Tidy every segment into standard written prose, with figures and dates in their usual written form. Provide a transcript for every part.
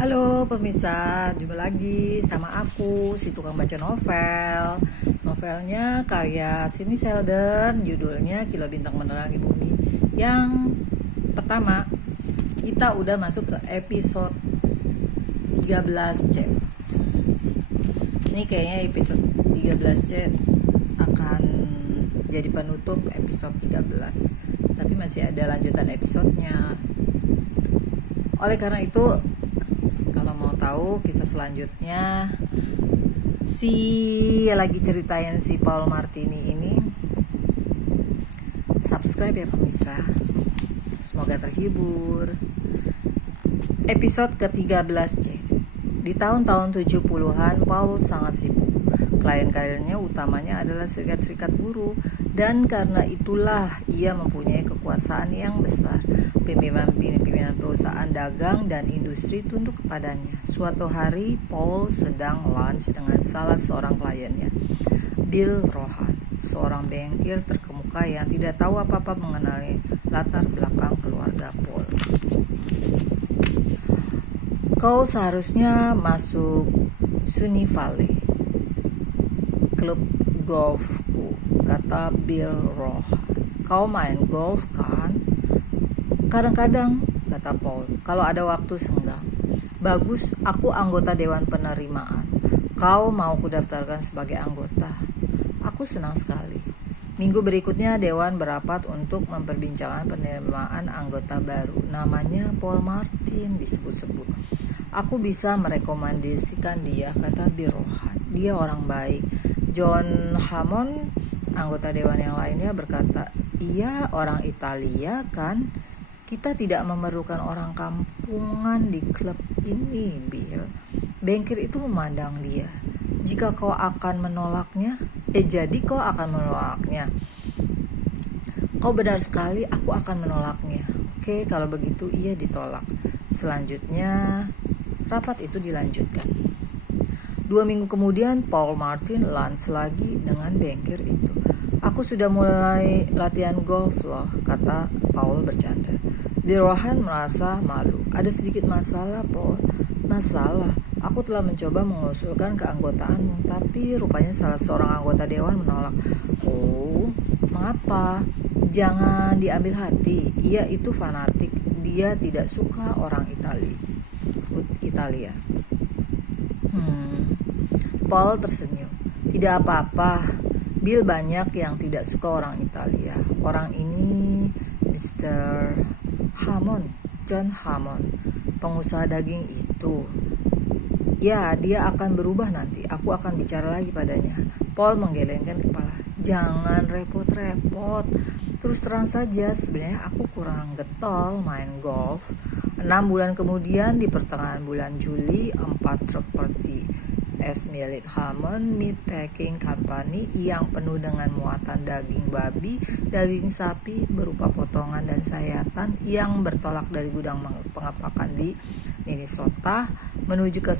Halo pemirsa, jumpa lagi sama aku, si tukang baca novel. Novelnya karya Sidney Sheldon, judulnya Kilau Bintang Menerangi Bumi. Yang pertama, kita udah masuk ke episode 13C. Ini kayaknya episode 13C akan jadi penutup episode 13. Tapi masih ada lanjutan episodenya. Oleh karena itu, kalau mau tahu kisah selanjutnya lagi ceritain si Paul Martini ini, subscribe ya pemirsa. Semoga terhibur. Episode ke-13C. Di tahun-tahun 70-an, Paul sangat sibuk. Klien-kliennya utamanya adalah serikat-serikat buruh, dan karena itulah ia mempunyai kekuasaan yang besar. Pimpinan perusahaan dagang dan industri tunduk kepadanya. Suatu hari, Paul sedang lunch dengan salah seorang kliennya, Bill Rohan, seorang bankir terkemuka yang tidak tahu apa-apa mengenai latar belakang keluarga Paul. Kau seharusnya masuk Sunny Valley, klub golfku, kata Bill Rohan. Kau main golf kan? Kadang-kadang, kata Paul, kalau ada waktu senggang. Bagus, aku anggota Dewan Penerimaan. Kau mau kudaftarkan sebagai anggota? Aku senang sekali. Minggu berikutnya Dewan berapat untuk memperbincangkan penerimaan anggota baru. Namanya Paul Martin disebut-sebut. Aku bisa merekomendasikan dia, kata Bill Rohan. Dia orang baik. John Hammond, anggota Dewan yang lainnya, berkata, iya, orang Italia kan? Kita tidak memerlukan orang kampungan di klub ini, Bill. Bankir itu memandang dia. Jika kau akan menolaknya, jadi kau akan menolaknya. Kau benar sekali, aku akan menolaknya. Oke, kalau begitu ia ditolak. Selanjutnya, rapat itu dilanjutkan. 2 minggu kemudian, Paul Martin lunch lagi dengan bankir itu. Aku sudah mulai latihan golf loh, kata Paul bercanda. Bill Rohan merasa malu. Ada sedikit masalah, Paul. Masalah? Aku telah mencoba mengusulkan keanggotaanmu, tapi rupanya salah seorang anggota dewan menolak. Oh, mengapa? Jangan diambil hati. Ia itu fanatik. Dia tidak suka orang Italia. Paul tersenyum. Tidak apa-apa. Bill banyak yang tidak suka orang Italia. Orang ini Mr. Hammond, John Hammond, pengusaha daging itu. Ya, dia akan berubah nanti. Aku akan bicara lagi padanya. Paul menggelengkan kepala. Jangan repot-repot. Terus terang saja, sebenarnya aku kurang getol main golf. 6 bulan kemudian, di pertengahan bulan Juli, 4 truk seperti milik Hammond Meat Packing Company yang penuh dengan muatan daging babi, daging sapi berupa potongan dan sayatan yang bertolak dari gudang pengepakan di Minnesota menuju ke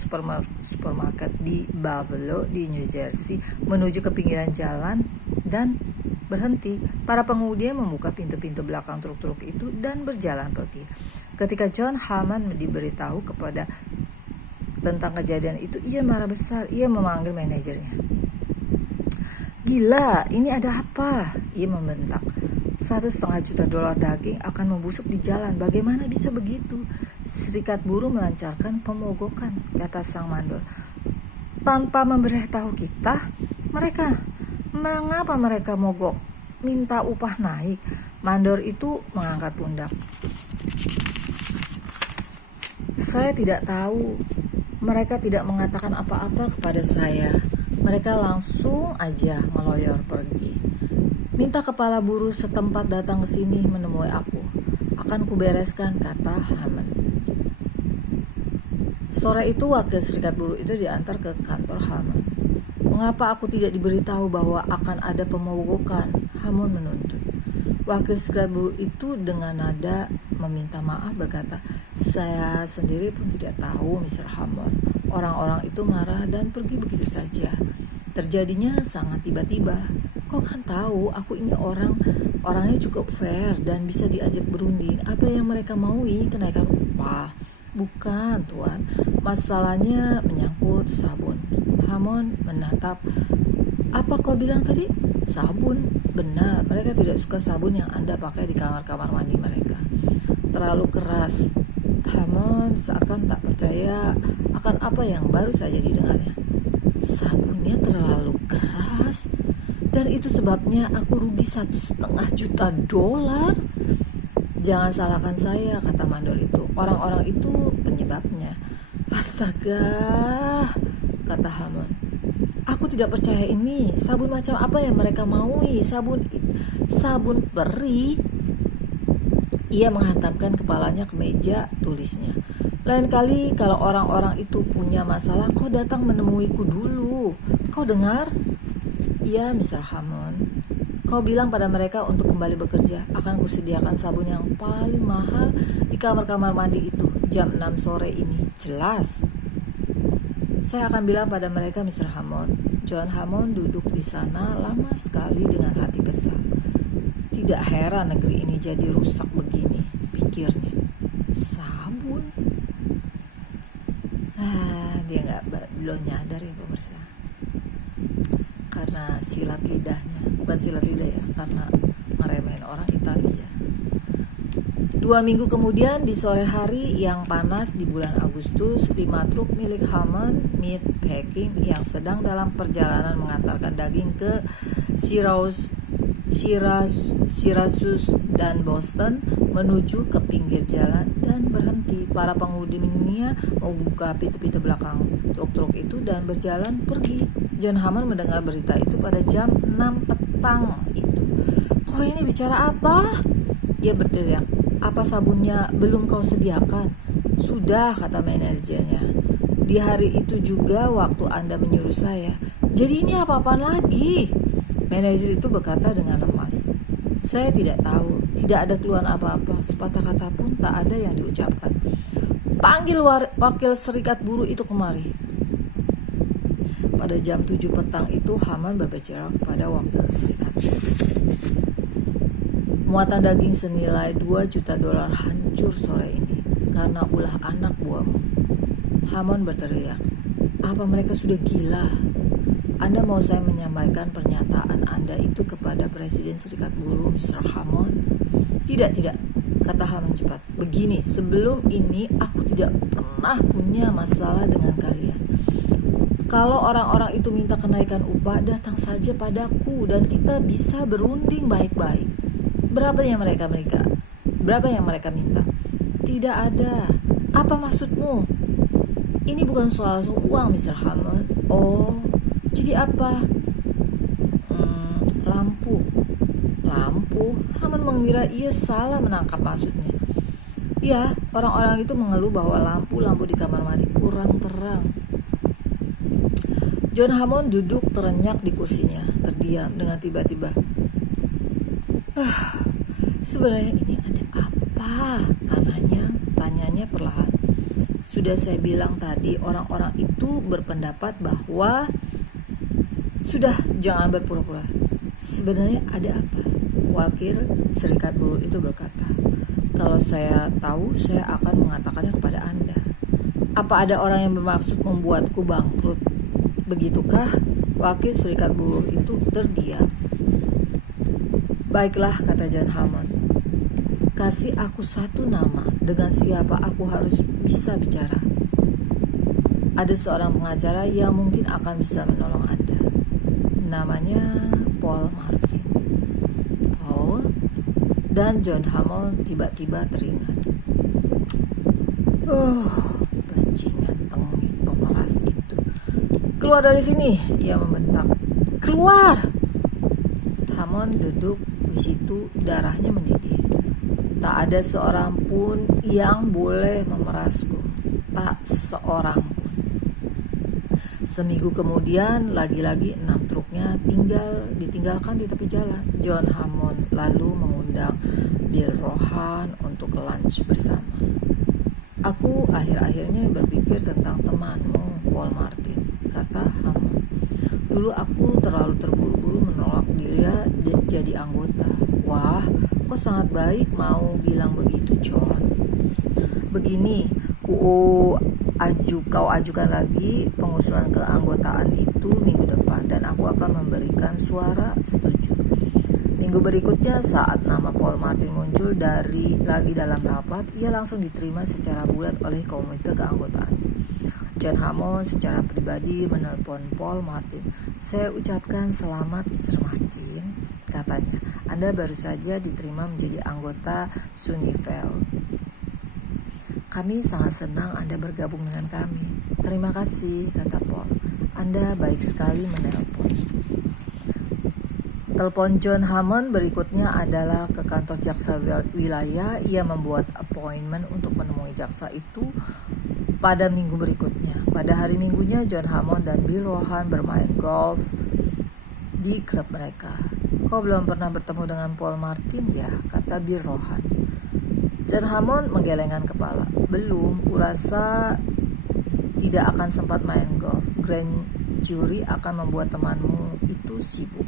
supermarket di Buffalo di New Jersey, menuju ke pinggiran jalan dan berhenti. Para pengemudi membuka pintu-pintu belakang truk-truk itu dan berjalan pergi. Ketika John Hammond diberitahu tentang kejadian itu, ia marah besar. Ia memanggil manajernya. Gila, ini ada apa? Ia membentak. $1,5 juta daging akan membusuk di jalan. Bagaimana bisa begitu? Serikat buruh melancarkan pemogokan, kata sang mandor. Tanpa memberitahu kita, mengapa mereka mogok? Minta upah naik. Mandor itu mengangkat pundak. Saya tidak tahu. Mereka tidak mengatakan apa-apa kepada saya. Mereka langsung aja meloyor pergi. Minta kepala buruh setempat datang ke sini menemui aku. Akan kubereskan, kata Hammond. Sore itu wakil serikat buruh itu diantar ke kantor Hammond. Mengapa aku tidak diberitahu bahwa akan ada pemogokan? Hammond menuntut. Wakil serikat buruh itu dengan nada meminta maaf berkata, saya sendiri pun tidak tahu, Mr. Hammond. Orang-orang itu marah dan pergi begitu saja. Terjadinya sangat tiba-tiba. Kau kan tahu, aku ini orangnya cukup fair dan bisa diajak berunding. Apa yang mereka maui? Kenaikan upah. Bukan, Tuan. Masalahnya menyangkut sabun. Hammond menatap. Apa kau bilang tadi? Sabun. Benar, mereka tidak suka sabun yang Anda pakai di kamar-kamar mandi mereka. Terlalu keras. Hammond seakan tak percaya akan apa yang baru saja didengarnya. Sabunnya terlalu keras, dan itu sebabnya aku rugi $1,5 juta. Jangan salahkan saya, kata mandor itu. Orang-orang itu penyebabnya. Astaga, kata Hammond. Aku tidak percaya ini. Sabun macam apa yang mereka maui? Sabun peri. Ia menghantamkan kepalanya ke meja, tulisnya. Lain kali kalau orang-orang itu punya masalah, kau datang menemuiku dulu. Kau dengar? Iya, Mr. Hammond. Kau bilang pada mereka untuk kembali bekerja. Akan kusediakan sabun yang paling mahal di kamar-kamar mandi itu jam 6 sore ini. Jelas. Saya akan bilang pada mereka, Mr. Hammond. John Hammond duduk di sana lama sekali dengan hati kesal. Tidak heran negeri ini jadi rusak begini, pikirnya. Sabun. Dia belum nyadar ya pemirsa. Karena silat lidahnya, bukan silat lidah ya, karena ngeremehin orang Italia. 2 minggu kemudian, di sore hari yang panas di bulan Agustus, 5 truk milik Hammond Meat Packing yang sedang dalam perjalanan mengantarkan daging ke Syracuse dan Boston menuju ke pinggir jalan dan berhenti. Para pengemudinya membuka pintu-pintu belakang truk-truk itu dan berjalan pergi. John Hammond mendengar berita itu pada jam 6 petang itu. Kau ini bicara apa? Dia berteriak. Apa sabunnya belum kau sediakan? Sudah, kata manajernya. Di hari itu juga waktu Anda menyuruh saya. Jadi ini apa-apaan lagi? Manajer itu berkata dengan lemas. Saya tidak tahu, tidak ada keluhan apa-apa, sepatah kata pun tak ada yang diucapkan. Panggil wakil serikat buruh itu kemari. Pada jam 7 petang itu Hammond berbicara kepada wakil serikat. Muatan daging senilai $2 juta hancur sore ini karena ulah anak buahmu. Hammond berteriak. Apa mereka sudah gila? Anda mau saya menyampaikan pernyataan Anda itu kepada Presiden Serikat Buruh, Mr. Hammond? Tidak, kata Hammond cepat. Begini, sebelum ini aku tidak pernah punya masalah dengan kalian. Kalau orang-orang itu minta kenaikan upah, datang saja padaku dan kita bisa berunding baik-baik. Berapa yang mereka minta? Tidak ada. Apa maksudmu? Ini bukan soal uang, Mr. Hammond. Oh, jadi apa? Lampu. Hammond mengira ia salah menangkap maksudnya. Ya, orang-orang itu mengeluh bahwa lampu-lampu di kamar mandi kurang terang. John Hammond duduk terenyak di kursinya, terdiam dengan tiba-tiba. Sebenarnya ini ada apa? Tanyanya perlahan. Sudah saya bilang tadi, orang-orang itu berpendapat bahwa sudah, jangan berpura-pura. Sebenarnya ada apa? Wakil serikat buruh itu berkata. Kalau saya tahu, saya akan mengatakannya kepada Anda. Apa ada orang yang bermaksud membuatku bangkrut? Begitukah? Wakil serikat buruh itu terdiam. Baiklah, kata John Hammond. Kasih aku satu nama dengan siapa aku harus bisa bicara. Ada seorang pengacara yang mungkin akan bisa menolong Anda. Namanya Paul Martin. Paul? Dan John Hammond tiba-tiba teringat. Bajingan tengik pemeras itu. Keluar dari sini, ia membentak. Keluar! Hammond duduk di situ, darahnya mendidih. Tak ada seorang pun yang boleh memerasku. Tak seorang pun. Seminggu kemudian, lagi-lagi 6 truknya ditinggalkan di tepi jalan. John Hammond lalu mengundang Bill Rohan untuk lunch bersama. Aku akhir-akhirnya berpikir tentang temanmu, Paul Martin, kata Hammond. Dulu aku terlalu terburu-buru menolak dia jadi anggota. Wah, kok sangat baik mau bilang begitu, John. Begini, Kau ajukan lagi pengusulan keanggotaan itu minggu depan dan aku akan memberikan suara setuju. Minggu berikutnya saat nama Paul Martin muncul lagi dalam rapat, ia langsung diterima secara bulat oleh komite keanggotaan. John Hammond secara pribadi menelpon Paul Martin. "Saya ucapkan selamat Mr. Martin," katanya. "Anda baru saja diterima menjadi anggota Sunnyvale. Kami sangat senang Anda bergabung dengan kami." "Terima kasih," kata Paul. "Anda baik sekali menelpon." Telepon John Hammond berikutnya adalah ke kantor jaksa wilayah. Ia membuat appointment untuk menemui jaksa itu pada minggu berikutnya. Pada hari Minggunya, John Hammond dan Bill Rohan bermain golf di klub mereka. "Kau belum pernah bertemu dengan Paul Martin ya?" kata Bill Rohan. John Hammond menggelengkan kepala. "Belum, kurasa tidak akan sempat main golf. Grand jury akan membuat temanmu itu sibuk."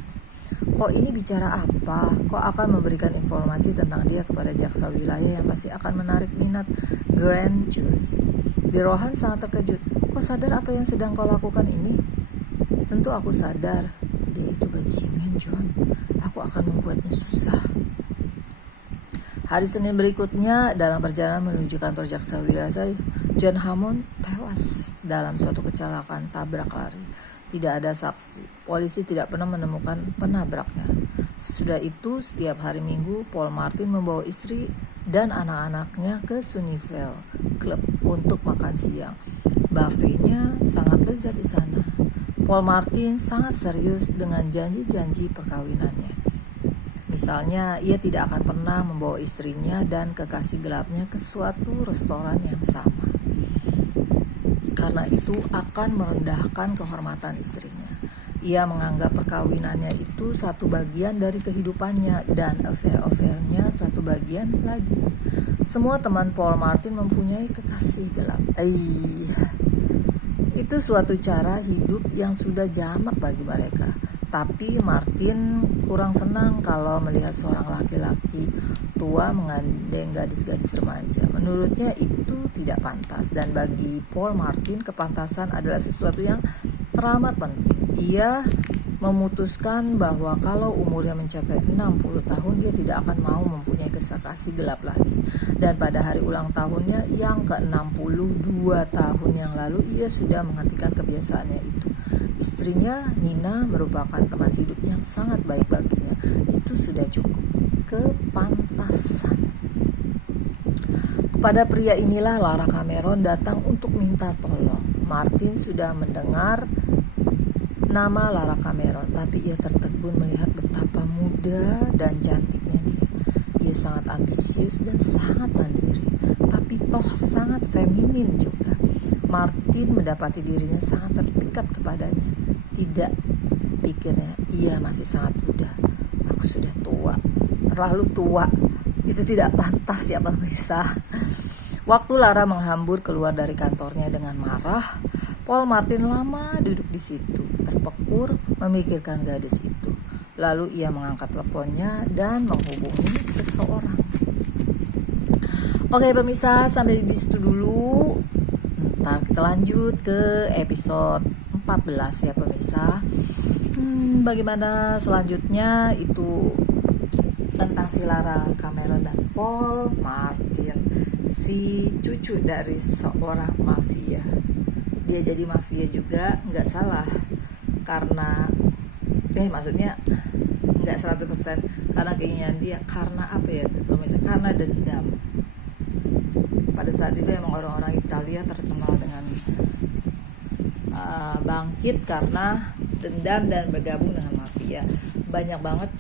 "Kok ini bicara apa? Kau akan memberikan informasi tentang dia kepada jaksa wilayah yang pasti akan menarik minat grand jury." Bill Rohan sangat terkejut. "Kau sadar apa yang sedang kau lakukan ini?" "Tentu aku sadar. Dia itu bajingan, John. Aku akan membuatnya susah." Hari Senin berikutnya, dalam perjalanan menuju kantor jaksa wilayah, John Hammond tewas dalam suatu kecelakaan tabrak lari. Tidak ada saksi. Polisi tidak pernah menemukan penabraknya. Sesudah itu, setiap hari Minggu, Paul Martin membawa istri dan anak-anaknya ke Sunnyvale Club untuk makan siang. Buffetnya sangat lezat di sana. Paul Martin sangat serius dengan janji-janji perkawinannya. Misalnya, ia tidak akan pernah membawa istrinya dan kekasih gelapnya ke suatu restoran yang sama, karena itu akan merendahkan kehormatan istrinya. Ia menganggap perkawinannya itu satu bagian dari kehidupannya dan affair-affairnya satu bagian lagi. Semua teman Paul Martin mempunyai kekasih gelap. Itu suatu cara hidup yang sudah jamak bagi mereka. Tapi Martin kurang senang kalau melihat seorang laki-laki tua menggandeng gadis-gadis remaja. Menurutnya itu tidak pantas, dan bagi Paul Martin kepantasan adalah sesuatu yang teramat penting. Ia memutuskan bahwa kalau umurnya mencapai 60 tahun dia tidak akan mau mempunyai kekasih gelap lagi. Dan pada hari ulang tahunnya yang ke-62 tahun yang lalu, ia sudah menghentikan kebiasaannya itu. Istrinya, Nina, merupakan teman hidup yang sangat baik baginya. Itu sudah cukup. Kepantasan. Kepada pria inilah Lara Cameron datang untuk minta tolong. Martin sudah mendengar nama Lara Cameron, tapi ia tertegun melihat betapa muda dan cantiknya dia. Ia sangat ambisius dan sangat mandiri, tapi toh sangat feminin juga. Martin mendapati dirinya sangat terpikat kepadanya. Tidak, pikirnya, ia masih sangat muda. Aku sudah tua, terlalu tua. Itu tidak pantas ya pemirsa. Waktu Lara menghambur keluar dari kantornya dengan marah, Paul Martin lama duduk di situ, terpekur memikirkan gadis itu. Lalu ia mengangkat teleponnya dan menghubungi seseorang. Oke pemirsa, sampai di situ dulu. Ntar kita lanjut ke episode 14 ya pemirsa. Bagaimana selanjutnya itu tentang si Lara Cameron dan Paul Martin, si cucu dari seorang mafia. Dia jadi mafia juga, nggak salah, karena maksudnya nggak 100% karena keinginan dia, karena apa ya pemirsa, karena dendam. Pada saat itu emang orang-orang Italia terkenal dengan bangkit karena dendam dan bergabung dengan mafia. Banyak banget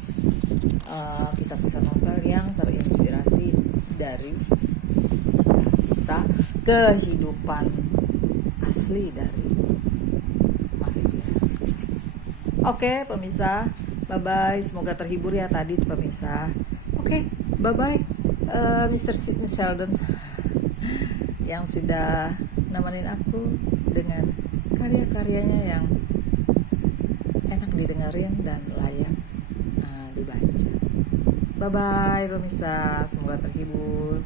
kisah-kisah novel yang terinspirasi dari kisah kehidupan asli dari mafia. Oke pemirsa, bye bye. Semoga terhibur ya tadi pemirsa. Oke, bye bye Mr. Sidney Sheldon yang sudah nemenin aku dengan karya-karyanya yang enak didengarin dan layak dibaca. Bye bye pemirsa, semoga terhibur.